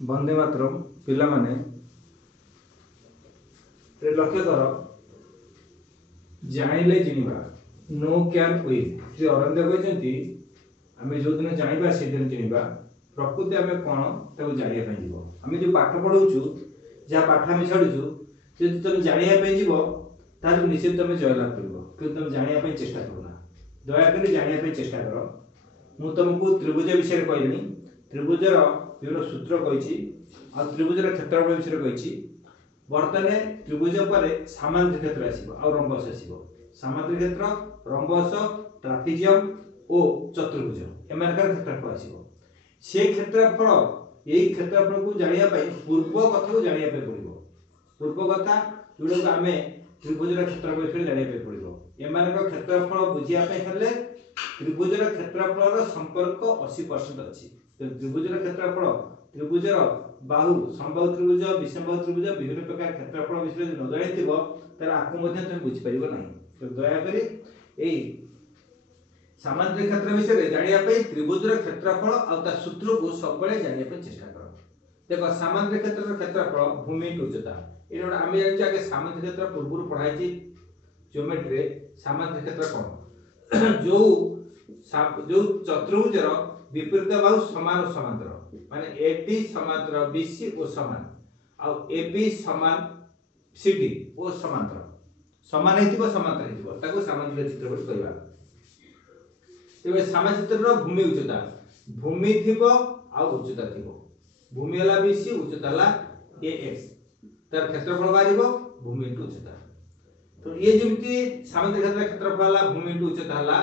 वंदे मातरम पिला माने लक्ष्य कर जानिले जिनिबा नो कैन विल श्री अरविंद कहते आम जो दिन जाना से दिन जिनिबा प्रकृति आम कौन ताको जानिया जीव आम जो पाठ पढ़ाऊँ जहाँ पाठ आम छाड़ू जब तुम जानापी जीव तार निश्चित तुम जयलाभ कर कि तुम जानापी चेष्टा करना दयाकोरी जानापी चेष्टा कर मु तुमको त्रिभुज विषय कहली त्रिभुजर विभिन्न सूत्र कही त्रिभुजर क्षेत्रफल विषय कही बर्तमान त्रिभुज पर सामांतर क्षेत्र आसो आ रंबस आसो सामांतर क्षेत्र रंबस ट्रापिजियम और चतुर्भुज एमानकर क्षेत्रफल आसो से क्षेत्रफल यही क्षेत्रफल को जानापी पूर्व कथा को जानापी पड़ो पूर्व कथा जोड़ा आम त्रिभुजर क्षेत्रफल विषय जानापी पड़ो एमानक क्षेत्रफल बुझापी हेल्ले त्रिभुजर क्षेत्रफल संपर्क 80% अच्छी त्रिभुजर क्षेत्रफल त्रिभुजर बाहु समबाहु त्रिभुज विषमबाहु त्रिभुज विभिन्न प्रकार क्षेत्रफल विषय न जानी तार आपको तुम बुझीपर ना तो दयाकोरी यही सामांतर क्षेत्र विषय जानापी त्रिभुजर क्षेत्रफल आ सूत्र को सब जानापी चेष्टा कर देख सामांतर क्षेत्र क्षेत्रफल भूमि उच्चता ये आम जाने सामांतर क्षेत्र पूर्व पढ़ाई ज्योमेट्री सामांतर क्षेत्र कौन जो जो चतुर्भुजर विपरीत बाहु समान और समांतर माने एडी समांतर बीसी और समान आ एबी समान सीडी और समांतर समान हेतिबो समांतर हेतिबो ताको सामांतर चित्र बोली कहबा तेबे सामांतर चित्रर भूमि उच्चता भूमि थिबो आ उच्चता थिबो भूमि हला बीसी उच्चता हला एएक्स तार क्षेत्रफल बारिबो भूमि इनटू उच्चता तो ये जेमती सामांतर क्षेत्र क्षेत्रफल हला भूमि इनटू उच्चता हला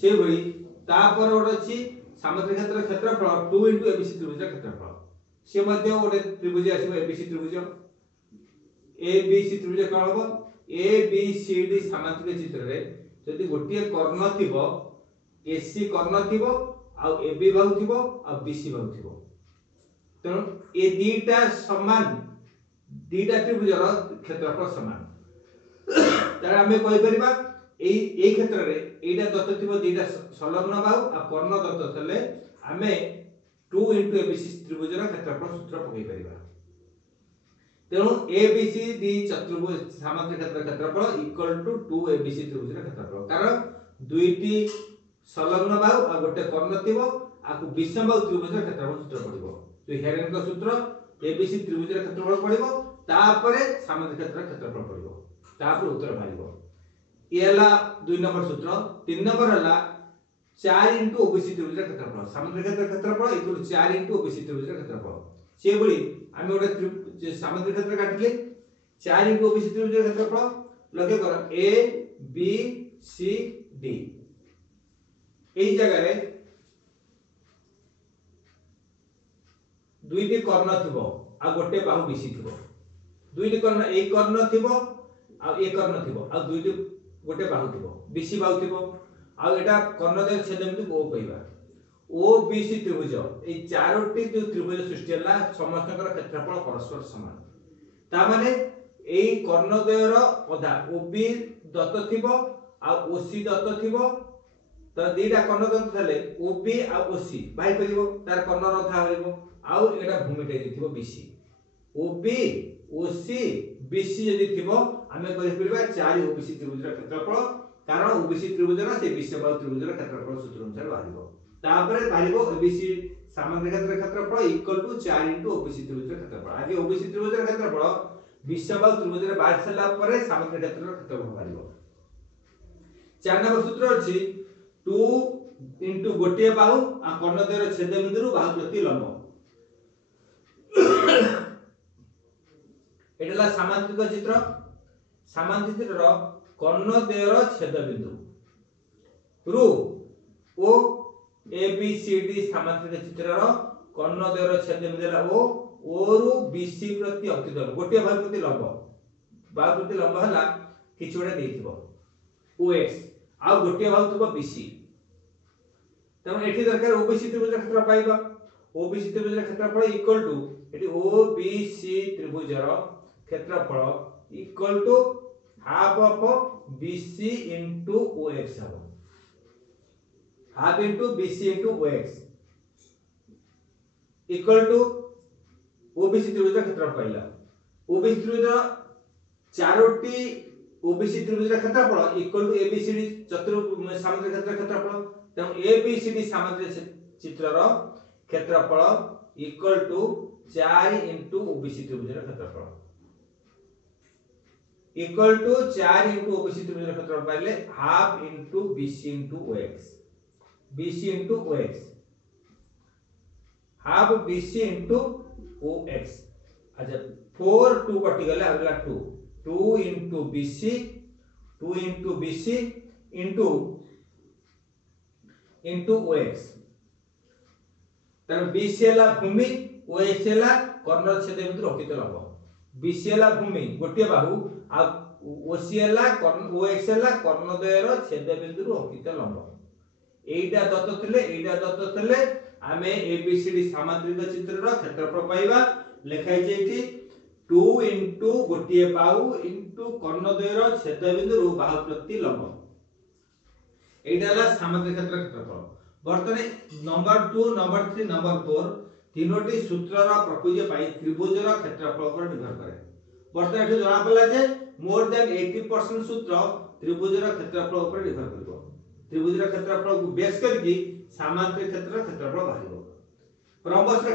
से भली तापर ओड अछि सामांतर क्षेत्र क्षेत्रफल 2 इनटू एबीसी त्रिभुज क्षेत्रफल से मध्य गोटे त्रिभुज आसीबो एबीसी त्रिभुज एबीसी त्रिभुज कोन होबो एबीसीडी सामांतर चित्र रे जदि गोटे कर्ण थिबो एसी कर्ण थिबो आ एबी बाहु थिबो आ बीसी बाहु थिबो तो ए दीटा समान दीटा त्रिभुजर क्षेत्रफल समान तार आमे कहि परिबा এই ক্ষেত্রে এইটা দত্ত থিব দুইটা সংলগ্ন বাহু আর কর্ণ দত্ত থলে আমি 2 ইনটু এবিসি ত্রিভুজের ক্ষেত্রফল সূত্র পকাই পারিবা তেণু এবিসি দি চতুর্ভুজ সামান্তরিক ক্ষেত্র ক্ষেত্রফল ইকুয়াল টু 2 এবিসি ত্রিভুজের ক্ষেত্রফল কারণ দুইটি সংলগ্ন বাহু আর গোটে কর্ণ থিব আকু বিষম বাহু ত্রিভুজের ক্ষেত্রফল সূত্র পড়িব তো হেরেনক সূত্র এবিসি ত্রিভুজের ক্ষেত্রফল পড়িব তারপরে সামান্তরিক ক্ষেত্রের ক্ষেত্রফল পড়িব তারপর উত্তর বাহিব ये 2 नंबर सूत्र 3 नंबर हला 4 इनटू ओबीसी त्रिभुज क्षेत्रफल सामांतर क्षेत्र क्षेत्रफल इक्वल 4 इनटू ओबीसी त्रिभुज क्षेत्रफल से बळी आमे ओडे सामांतर क्षेत्र काटले 4 इनटू ओबीसी त्रिभुज क्षेत्रफल लगे कर ए बी सी डी एई जगह रे दुईटी कर्ण थिबो आ गोटे बाहु बीसी थिबो दुईटी कर्ण एक कर्ण थिबो आ एक कर्ण थिबो आ दुईटी गोटे बाहु थिबो बीसी बाहु थिबो आ एटा कर्णदेय छेदबिंदु ओ कहबा ओ बीसी त्रिभुज ए चारोटी जो त्रिभुज सृष्टि हला समस्तकर क्षेत्रफल परस्पर समान ता माने एई कर्णदेयर अधा ओबी दत्त थिबो आ ओसी दत्त थिबो त दीटा कर्ण दत्त थले ओबी आ ओसी बाहि परिबो तार कर्णर अधा हरिबो आ एटा भूमिटे दिथिबो बीसी ओबी ओसी बीसी यदि थिबो आमे कहि परबा 4 ओबीसी त्रिभुजर क्षेत्रफल कारण ओबीसी त्रिभुजर से विषमबाहु त्रिभुजर क्षेत्रफल सूत्र अनुसार बाहिबो तापरे बाहिबो ओबीसी सामांतर क्षेत्र क्षेत्रफल इक्वल टू 4 इनटू ओबीसी त्रिभुजर क्षेत्रफल आगे ओबीसी त्रिभुजर क्षेत्रफल विषमबाहु त्रिभुजर बाहि सला परे सामांतर क्षेत्रर क्षेत्रफल बाहिबो 4 नंबर सूत्र अछि 2 इनटू गोटे बाहु आ कर्णद्वयर छेदबिंदुरु बाहु प्रति लंब एटला सामांतरिक चित्र सामांतरिक चित्र कर्णद्वयर छेदबिंदु रु ओ ए बी सी डी सामांतरिक चित्रर कर्णद्वयर छेदबिंदु ओ रु बीसी प्रति अतिदूर गोटे बाहु प्रति लंब हला किछ गोटे देथिबो ओ एक्स आ गोटे बाहु थबो बीसी तम एठी दरकार ओबीसी त्रिभुज क्षेत्र पाइबा ओबीसी त्रिभुज क्षेत्रफल इक्वल टू एठी ओबीसी त्रिभुजर क्षेत्रफल equal to half of BC into OX हबो half into BC into OX equal to OBC त्रिभुजर क्षेत्रफल पाइला ओबीसी त्रिभुजर चारोटी ओबीसी त्रिभुजर क्षेत्रफल इक्वल टू एबीसीडी सामुद्रिक क्षेत्रफल तेणु एबीसीडी सामुद्रिक चित्रर क्षेत्रफल इक्वल टू 4 इंटू ओबीसी त्रिभुजर क्षेत्रफल इक्वल टू 4 इंटू ओबीसी त्रिभुजर क्षेत्रफल पाइले half into BC into OX BC into OX half BC into OX अच्छा 4 2 कटि गले आबला 2 2 into BC into into OX तन बीसी हला भूमि ओएक्स हला कर्ण छेद बिंदु रक्षित लंब बीसी हला भूमि गोटे बाहु आ ओसी हला कर्ण ओएक्स हला कर्णद्वयर छेद बिंदु रक्षित लंब एइटा दत्त थिले आमे एबीसीडी सामुद्रिक चित्रर क्षेत्रफल पाइबा लेखाइ जेठी 2 इंटू गोटे बाहु इंटू कर्णद्वयर छेद बिंदु बाहु प्रति लंब एइटा हला सामुद्रिक क्षेत्रफल बर्तने नंबर 2 नंबर 3 नंबर 4 तीनोटी सूत्रर प्रकृति पाई त्रिभुजर क्षेत्रफल पर निर्भर करे बर्तने एठी जणा पला जे मोर देन 80% सूत्र त्रिभुजर क्षेत्रफल पर निर्भर करबो त्रिभुजर क्षेत्रफल को बेस करके सामांतरिक क्षेत्रफल बाहिरो रंबसर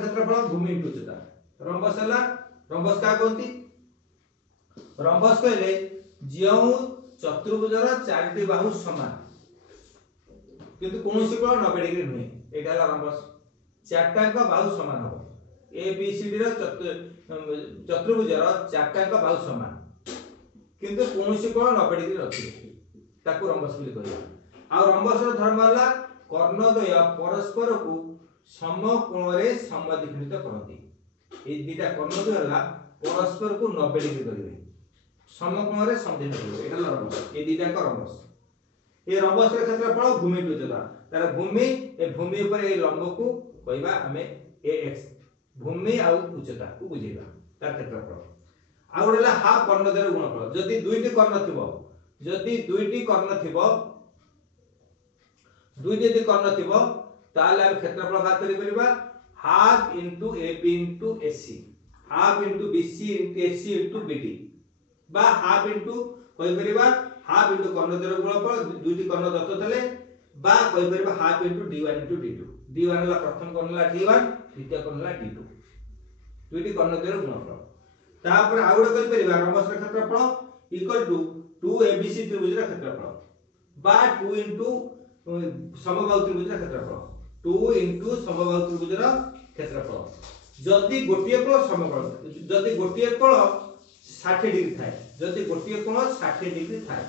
क्षेत्रफल भूमि इंटू उच्चता रंबस हला रंबस का कोंती रंबस कहले जेउ चतुर्भुजर चारटी बाहु समान किंतु कोनोसी कोण 90 डिग्री नुहे एटा हला रंबस चारटाक बाहु समान हो ए बी सी डी रो चतुर्भुजर चारटाक बाहु समान किंतु कोनोसी कोण 90 डिग्री रखि ताकू रंबस बोली कहया आ रंबसर धर्म हला कर्णद्वय परस्पर को समकोण रे समद्विखंडित करती ए दुटा कर्णद्वय हला परस्पर को 90 डिग्री करिवे समकोण रे समद्विखंडित करिवे एटा रंबस ए दुटा का रंबस ए रंबस रे क्षेत्रफल भूमि टू उच्चता तार भूमि ए भूमि ऊपर ए लंब को कहबा हमें ए एक्स भूमि आ उच्चता को बुझेबा तार क्षेत्रफल आ गोडेला हाफ कर्णद्वय गुणफल जदी दुईटी कर्ण थिबो जदी दुईटी कर्ण थिबो ताले हम क्षेत्रफल बात करि परिबा half into AB into AC half into BC into AC into BD बा हाफ इनटू कहि परिबा हाफ इनटू कर्णद्वय गुणफल दुईटी कर्ण दत्त थले बा कहि परिबा half into d1 into d2 d1 हला प्रथम कर्ण हला d1 द्वितीय कर्ण हला d2 दुईटी कर्णद्वय गुणफल तापर आ गोडे कहि परिबा रंबस क्षेत्रफल इक्वल टू 2 एबीसी त्रिभुजर क्षेत्रफल बा 2 इनटू समबाहु त्रिभुजर क्षेत्रफल 2 इनटू समबाहु त्रिभुजर क्षेत्रफल जदी गोटिए कोण समकोण जदी गोटिए कोण 60 डिग्री थाए जदी गोटिए कोण 60 डिग्री थाए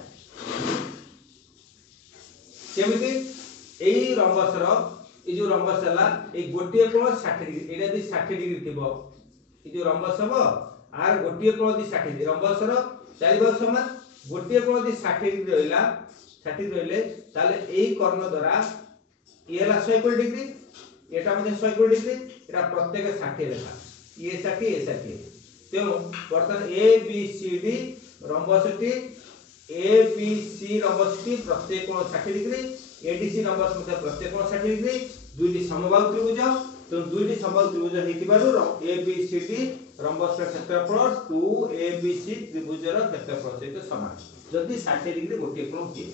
केमिति एई रंबसर ए जो रंबस हला ए गोटिए कोण 60 डिग्री एटा दी 60 डिग्री थिबो ए जो रंबस हबो आर गोटिए कोण दी 60 डिग्री रंबसर चारि बाहु समान गोटिए कोण दी 60 डिग्री रहिला 60 रहिले ताले एई कर्ण द्वारा ए हला 120 डिग्री एटा मध्ये 120 डिग्री एटा प्रत्येक 60 रेखा ये 60 ए 60 तेनु वर्तमान ए बी सी डी रंबसटी ए बी सी रंबसटी प्रत्येक कोण 60 डिग्री एडीसी रंबस मध्ये प्रत्येक कोण 60 डिग्री दुईटी समबाहु त्रिभुज तो दुईटी समबाहु त्रिभुज हेतिबारु ए बी सी डी रंबस का क्षेत्रफल 2 ए बी सी त्रिभुजर क्षेत्रफल सहित समान जदी 60 डिग्री गोटे कोण किए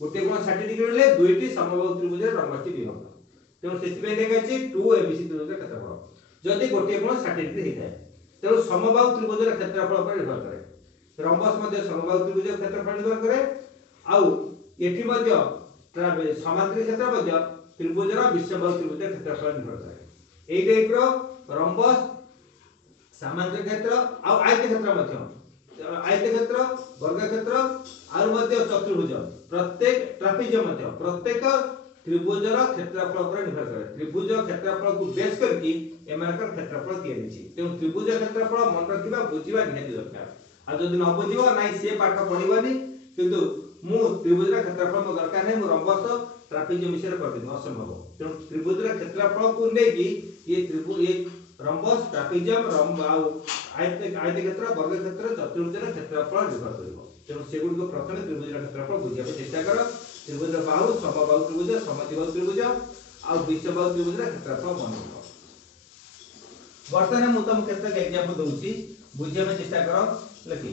गोटे कोण 60 डिग्री रहले दुईटी समबाहु त्रिभुजर रंबसटी विभक्त तेणु सेतिबे देखाइछि 2 ए बी सी त्रिभुजर क्षेत्रफल जदी गोटे कोण 60 डिग्री हेताय तेणु समबाहु त्रिभुजर क्षेत्रफल पर निर्भर करे रंबस मध्ये समबाहु त्रिभुजर क्षेत्रफल निर्भर करे आउ एठी मध्ये समांतरिक क्षेत्र मध्ये त्रिभुजर विषमबाहु त्रिभुजर क्षेत्रफल निर्भर करे एई टाइप रो रंबस सामांतरिक क्षेत्र आ आयत क्षेत्र मध्ये आयत क्षेत्र वर्ग क्षेत्र आर मध्ये चतुर्भुज प्रत्येक ट्रापेजियम मध्ये प्रत्येक त्रिभुजर क्षेत्रफल पर निर्भर करे त्रिभुज क्षेत्रफल को बेस करके एमानकर क्षेत्रफल दिया जायछि तेणु त्रिभुज क्षेत्रफल मन रखिबा बुझिबा निहाती दरकार आ जदि न बुझिबो नै से पाठ पढिबानी किंतु मु त्रिभुजर क्षेत्रफल मो दरकार नै मु रंबस ट्रापेजियम विषय कर देबो असंभव तेणु त्रिभुजर क्षेत्रफल को नेकी ये त्रिभुज ये रंबस ट्रापेजियम रंब आ आयत क्षेत्र वर्ग क्षेत्र चतुर्भुजर क्षेत्रफल निर्भर करिवो तेणु सेगुड को प्रथम त्रिभुजर क्षेत्रफल बुझिबा चेष्टा कर त्रिभुजर बाहु समबाहु त्रिभुज समद्विबाहु त्रिभुज आ विषमबाहु त्रिभुजर क्षेत्रफल मन रखो वर्तमान मु तुम केते एग्जांपल दोउची बुझिया में चेष्टा करो लखी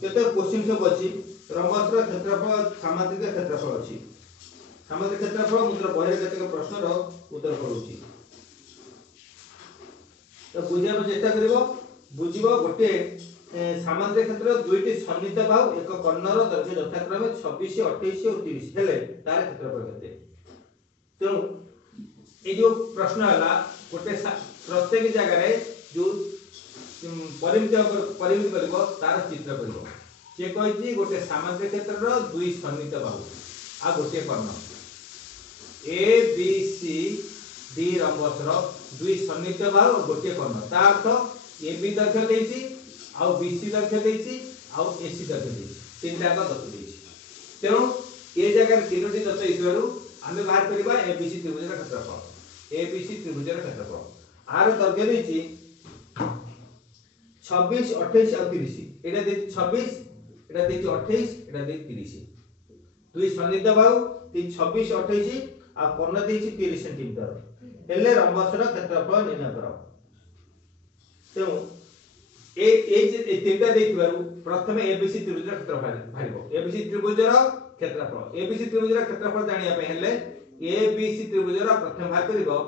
केते क्वेश्चन सब अछि रंबस रो क्षेत्रफल सामांतरिक क्षेत्रफल अछि सामांतरिक क्षेत्रफल मुद्रा बहिर केते प्रश्न रो उत्तर करूची तो बुझिया में चेष्टा करिवो बुझिवो गोटे सामांतरिक क्षेत्र दुईटी सन्निहित बाहु एक कर्णर दैर्घ्य यथाक्रमे 26 28 और 30 हेले तार क्षेत्रफल केते तेणु ये जो प्रश्न हला गोटे प्रत्येक जगह रे जो परिमित करिवो तार चित्र करिवो से कहिछि गोटे सामांतरिक क्षेत्र रो दुई सन्निहित बाहु आ गोटे कर्ण ए बी सी डी रंबस रो दुई सन्निहित बाहु और गोटे कर्ण ता अर्थ ए बी दैर्घ्य देछि आ बी सी दैर्घ्य देछि आ ए सी दैर्घ्य देछि तीनटा का दत्त देछि तेणु ए जगह तीनोटी दत्त इतरु आमे बाहर करबा ए बी सी त्रिभुज रा क्षेत्रफल ए बी सी त्रिभुज रा क्षेत्रफल आर दैर्घ्य देछि 26 28 और 30 एटा देछि 26 एटा देछि 28 एटा देछि 30 दुई सन्निहित बाहु 26 28 आ कर्ण देछि 30 सेंटीमीटर हेले रंबस रा क्षेत्रफल निर्णय करो तेणु ए तीनटा देखिबारु प्रथमे एबीसी त्रिभुज रा क्षेत्रफल भारिबो एबीसी त्रिभुज रा क्षेत्रफल एबीसी त्रिभुज रा क्षेत्रफल जानिया पे हेले एबीसी त्रिभुज रा प्रथम भाग करिवो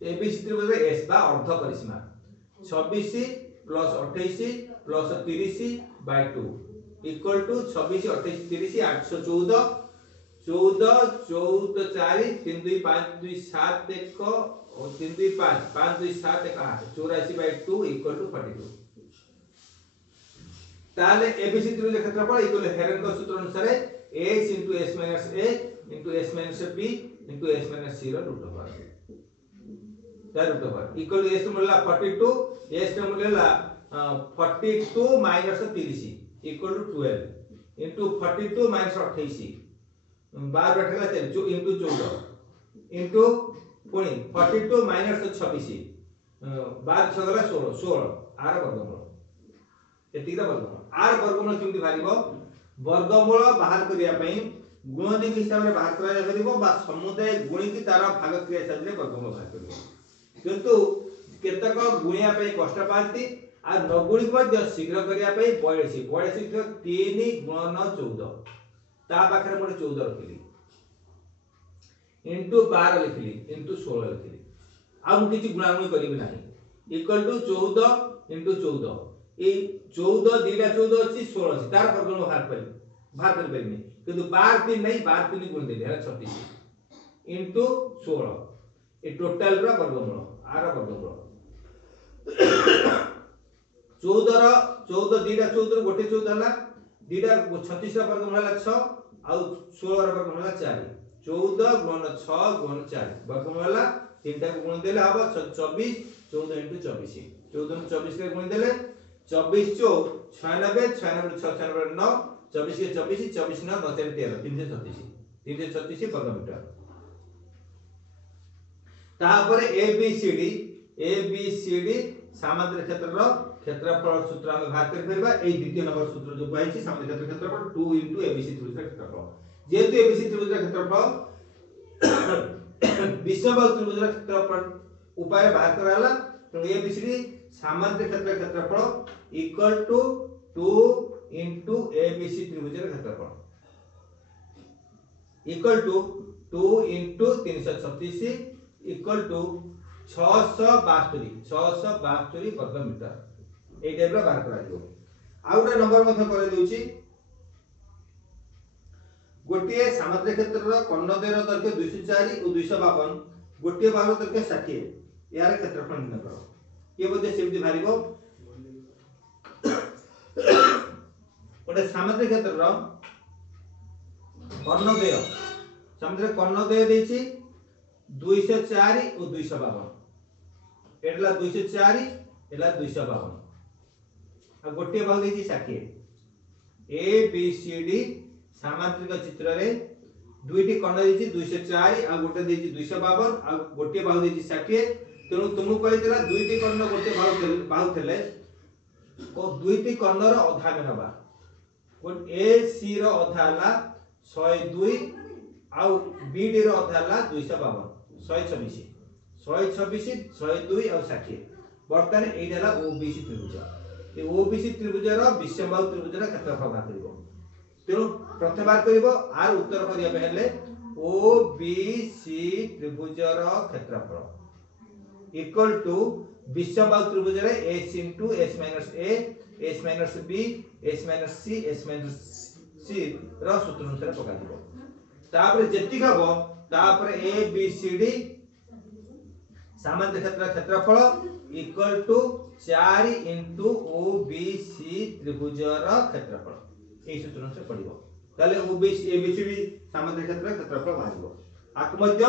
एबीसी त्रिभुज रा एस बा अर्ध परिसीमा 26 plus 28 plus 30 by 2 equal to 26 28 30 814 14 14 4 3 2 5 2 7 1 और 3 2 5 5 2 7 1 8 84 बाय 2 इक्वल टू 42 ताले एबीसी त्रिभुज क्षेत्रफल इक्वल हेरेनकर सूत्र अनुसार x * s - a * s - b * s - c रो रूट ओवर ता रूट ओवर इक्वल s मिलला 42 s टा मिलला 42 - 30 इक्वल टू 12 into 42 - 28 12 रखला 4 into 14 into पुणी 42 - 26 12 छगला 16 16 आर वर्गमूल एतिका वर्गमूल आर वर्गमूल केमति भारिबो वर्गमूल बाहर करिया पई गुणनिक हिसाब रे बाहर करा करिवो बा समुदाय गुणित तार भाग क्रिया हिसाब रे वर्गमूल बाहर करिवो किंतु केतक गुणिया पई कष्ट पाती आ नगुणी मध्ये शीघ्र करिया पई 82 82 3 गुणन 14 ता पाखरे मोर 14 रखिली इनटू 12 लिखली इनटू 16 लिखली आ मु किछि गुणागुणी करिबि नाही इक्वल टू 14 इनटू 14 ए 14 दीटा 14 अछि 16 अछि तार वर्गमूल बाहर कर परिबे किंतु 12 3 नहीं 12 3 गुण देले है 36 इनटू 16 ए टोटल रा वर्गमूल आर वर्गमूल 14 दीटा 14 गोटे 14 हला दीटा 36 रा वर्गमूल हला 6 आ 16 रा वर्गमूल हला 4 14 गुणन 6 गुणन 4 वर्गमूल हला तीनटा को गुण देले हबो 24 14 into 24 14 को 24 के गुण देले 24 4 96 96 6 96 9 24 के 24 24 9 9 13 336 वर्ग मीटर तापर एबीसीडी सामांतरिक क्षेत्र रो क्षेत्रफल सूत्र हम बाहर कर परबा ए द्वितीय नंबर सूत्र जो पाइछि सामांतरिक क्षेत्र क्षेत्रफल 2 into एबीसी त्रिभुज क्षेत्रफल जेतु एबीसी त्रिभुज क्षेत्रफल विषमबाहु त्रिभुज क्षेत्रफल उपाय बाहर कराला तो एबीसीडी सामांतरिक क्षेत्र क्षेत्रफल इक्वल टू 2 into एबीसी त्रिभुज क्षेत्रफल equal to 2 into 336 equal to 672 वर्ग मीटर ए टाइप रा बाहर करा दियो आ उडा नंबर मध्ये करे दोची गोटिए सामांतरिक क्षेत्र रो कर्णद्वयर दैर्घ्य 204 और 252 गोटिए बाहु दैर्घ्य 60 यार क्षेत्रफल निर्णय करो ये मध्ये सेमति भारिबो ओडे सामांतरिक क्षेत्र रो कर्णद्वय सामांतरिक कर्णद्वय देछि 204 और 252 एटला 204 एला 252 आ गोटिए बाहु देछि 60 ए बी सी डी सामांतरिक चित्र रे दुईटी कर्ण देछि 204 आ गोटे देछि 252 आ गोटे बाहु देछि 60 तेनु तुमु कहितला दुईटी कर्ण गोटे बाहु थेले को दुईटी कर्ण रो अधा मेनबा कोन ए सी रो अधा हला 102 आ बी डी रो अधा हला 252 126 126 102 और 60 बर्तमान एटा ओबीसी त्रिभुज ए ओबीसी त्रिभुज विषमबाहु त्रिभुज क्षेत्रफल बाहर करिवो तेणु प्रथम बार करिवो आर उत्तर करिया हेले ओबीसी त्रिभुज क्षेत्रफल इक्वल टू विषमबाहु त्रिभुज s into s minus a s minus b s minus c रो सूत्र अनुसार पका दिबो तापर जेति हबो तापर a b c d सामान्य क्षेत्र क्षेत्रफल इक्वल टू 4 into OBC त्रिभुज रो क्षेत्रफल ए सूत्र अनुसार पडिबो ताले OBC ABCD सामान्य क्षेत्र क्षेत्रफल बाहरिबो आक मध्य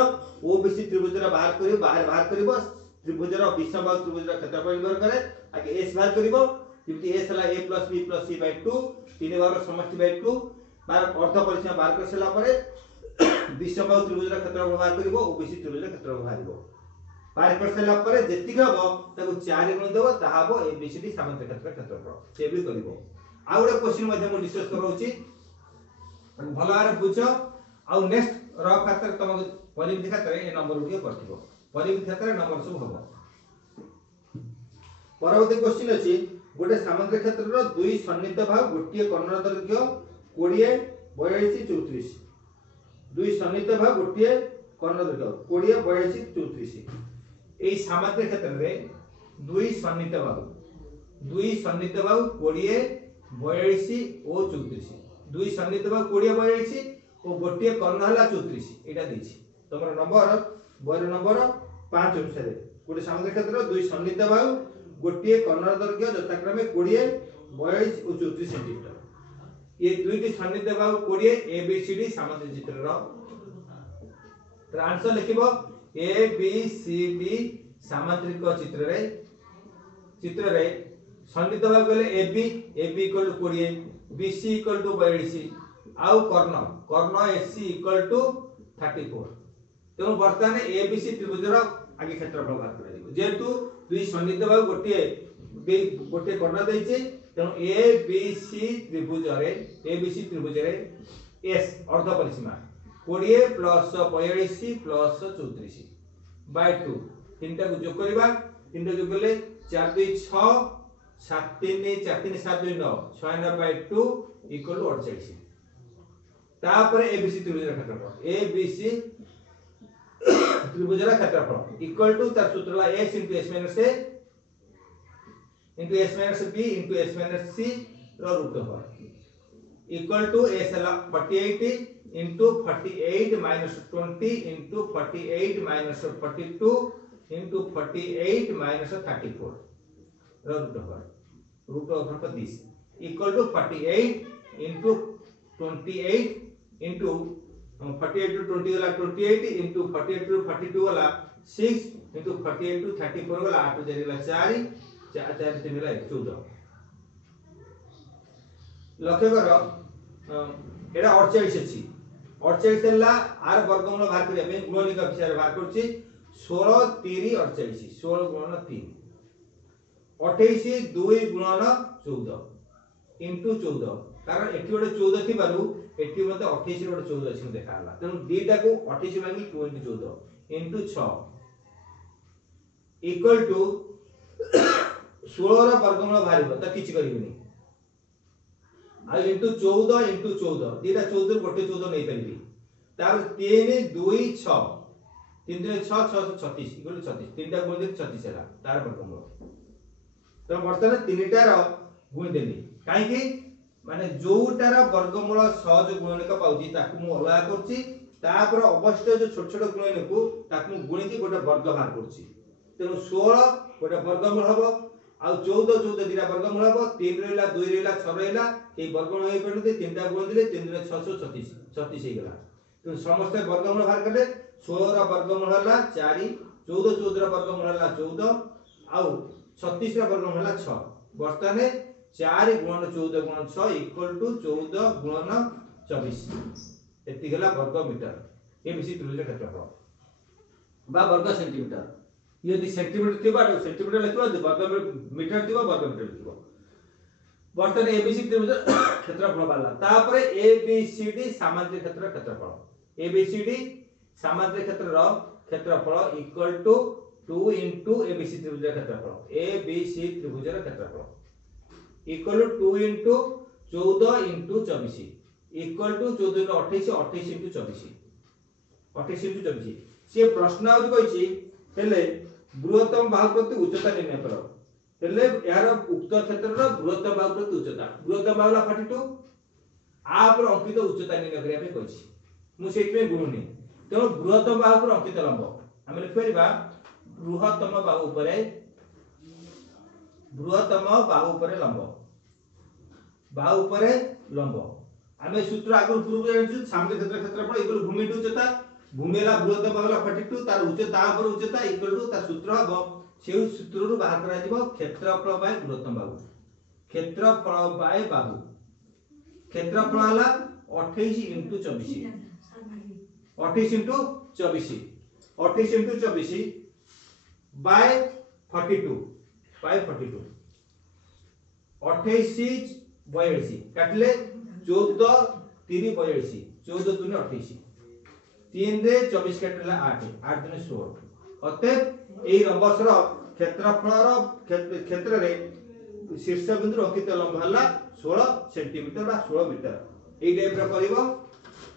OBC त्रिभुज रो बाहर करिवो त्रिभुज रो विषमबाहु त्रिभुज रो क्षेत्रफल निर्भर करे आगे s बाहर करिवो जेति s हला a plus b plus c by 2 तीन बार समष्टि by 2 बार अर्ध परिसीमा बाहर कर सला परे विषमबाहु त्रिभुज रो क्षेत्रफल बाहर करिवो OBC त्रिभुज रो क्षेत्रफल बाहरिबो बाहर कर सला परे जेति हबो ताको 4 गुण देबो ताहा हबो ABCD सामान्य क्षेत्र क्षेत्रफल से भी करिवो आ गुडे क्वेश्चन मध्ये मु डिस्कस करौची भलो आरे बुझ आ नेक्स्ट र खातर तम परिमिति खातर ए नंबर उठियो करथिबो परिमिति खातर नंबर सब हबो परवर्ती क्वेश्चन अछि गोटे सामान्य क्षेत्र रो दुई सन्निहित भाग गोटिए कर्णर दैर्घ्य 20 42 34 दुई सन्निहित भाग गोटिए कर्णर दैर्घ्य 20 42 34 एई सामान्य क्षेत्र रे दुई सन्निहित भाग 20 42 और 34 दुई सन्निहित भाग 20 42 और गोटिए कर्ण हला 34 एटा दिछि तमरो नंबर बयर नंबर 5 अनुसार गोटे सामान्य क्षेत्र दुई सन्निहित भाग गोटिए कर्ण दैर्घ्य यथाक्रमे 20 42 और 34 सेंटीमीटर ये दुईटी सन्निहित भाग 20 ABCD सामान्य चित्र रो आंसर लिखिबो ABCD सामांतरिक चित्र रे सन्निहित भाग गले AB equal to 20 BC equal to 42 आउ कर्ण SC इक्वल टू 34 तेणु वर्तमान ABC त्रिभुज रो आगे क्षेत्रफल बाहर करा दिबो जेतु दुई सन्निहित भाग गोटे कर्ण दैछि तेणु ABC त्रिभुज रे S अर्ध परिसीमा 20 प्लस 42 प्लस 34 बाय 2 तीनटा को जोग करबा तीनटा जोग करले 4 2 6 7 3 4 3 7 2 9 6 9 बाय 2 इक्वल टू 48 तापर ABC त्रिभुज रा क्षेत्रफल ABC त्रिभुज रा क्षेत्रफल इक्वल टू तार सूत्र ला s into s minus a into s minus b into s minus c रो root over equal to s ला 48 into 48 minus 20 into 48 minus 42 into 48 minus 34 root over for this equal to 48 into 28 into 48 to 20 वाला 28 into 48 to 42 वाला 6 into 48 to 34 वाला 8 to 4 वाला 4 4 3 वाला 14 लक्ष्य करो एटा 48 अछि 48 हेला आर वर्गमूल बाहर करिया पे गुणनिक विषय बाहर करछि 16 3 48 16 गुणन 3 28 2 गुणन 14 into 14 कारण एठी गोटे 14 थिबारु एठी मते 28 रे गोटे 14 अछि देखा हला तनु दीटा को 28 भागी 2 into 14 into 6 इक्वल टू 16 रा वर्गमूल बाहरिबो त किछि करिबेनी आ into 14 दीटा 14 गोटे 14 नै परिबी तार 3 2 6 3 3 6 6 36 इक्वल 36 तीनटा गुण दे 36 हैला तार वर्गमूल तो वर्तमान तीनटा रो गुण देली काहे कि माने जोटार वर्गमूल सहज गुणनिक पाउची ताकू मु अलगा करची तापर अवश्य जो छोट छोट गुणनिक ताकू गुणी की गोटे वर्ग बाहर करची तेनु 16 गोटे वर्गमूल हबो आ 14 14 दिरा वर्गमूल हबो 3 रहला 2 रहला 6 रहला ए वर्गमूल होई पड़ते तीनटा गुण दिले 3 रे 636 36 हे गेला तो समस्त वर्गमूल बाहर करले 16 रा वर्गमूल हला 4 14 14 रा वर्गमूल हला 14 आ 36 रा वर्गमूल हला 6 वर्तमाने 4 गुणन 14 गुणन 6 इक्वल टू 14 गुणन 24 एति गेला वर्ग मीटर एबीसी त्रिभुज क्षेत्रफल बा वर्ग सेंटीमीटर यदि सेंटीमीटर थिबा तो सेंटीमीटर लिखबा वर्ग मीटर थिबा वर्ग मीटर लिखबा वर्तमान एबीसी त्रिभुज क्षेत्रफल वाला तापर एबीसीडी सामांतर क्षेत्र क्षेत्रफल एबीसीडी सामांतर क्षेत्र रो क्षेत्रफल इक्वल टू 2 into ABC त्रिभुज क्षेत्रफल ABC त्रिभुज क्षेत्रफल equal to 2 into 14 into 24 equal to 14 28 28 into 24 28 into 24 से प्रश्न आउट कहिछि हेले बृहत्तम बाहु प्रति उच्चता निर्णय करो हेले यार उक्त क्षेत्रर बृहत्तम बाहु प्रति उच्चता बृहत्तम बाहुला 42 आ पर अंकित उच्चता निर्णय करिया पे कहिछि मु सेति में गुणुनी तेणु बृहत्तम बाहु पर अंकित लंब आमे लिख परिबा बृहत्तम बाहु उपरे लंब बाहु उपरे लंब आमे सूत्र आगु पूर्व जानछु सामने क्षेत्रफल इक्वल भूमि टू उच्चता भूमिला बृहत्तम बाहुला 42 तार उच्चता पर उच्चता इक्वल टू तार सूत्र हबो से सूत्र रु बाहर करा दिबो क्षेत्रफल बाय बृहत्तम बाहु क्षेत्रफल बाय बाहु क्षेत्रफल हला 28 into 24 28 into 24 28 into 24 by 42 28 42 काटले 14 3 42 14 दूनी 28 3 रे 24 काटला 8 8 दूनी 16 अतएव एई रंबसर क्षेत्रफल क्षेत्र रे शीर्ष बिंदु अंकित लंब हला 16 सेंटीमीटर बा 16 मीटर एई टाइप रो करिवो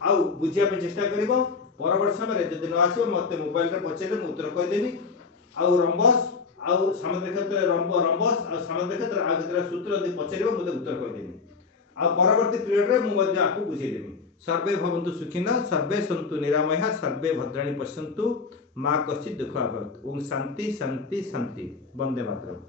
आउ बुझिया पे चेष्टा करिवो परवर्ती समय रे जदि न आसीबो मते मोबाइल रे पछेले मु उत्तर कहि देबी आउ रंबस आउ सामुद्रिक क्षेत्र रंबस आउ सामुद्रिक क्षेत्र आ क्षेत्र सूत्र यदि पछेरिबो मते उत्तर कहि देबी आउ परवर्ती पीरियड रे मु मध्ये आकु बुझेइ देबी सर्वे भवन्तु सुखिनः सर्वे सन्तु निरामयः सर्वे भद्राणि पश्यन्तु मा कश्चित् दुःखमाप्नुयात् ओम शांति शांति शांति वंदे मातरम।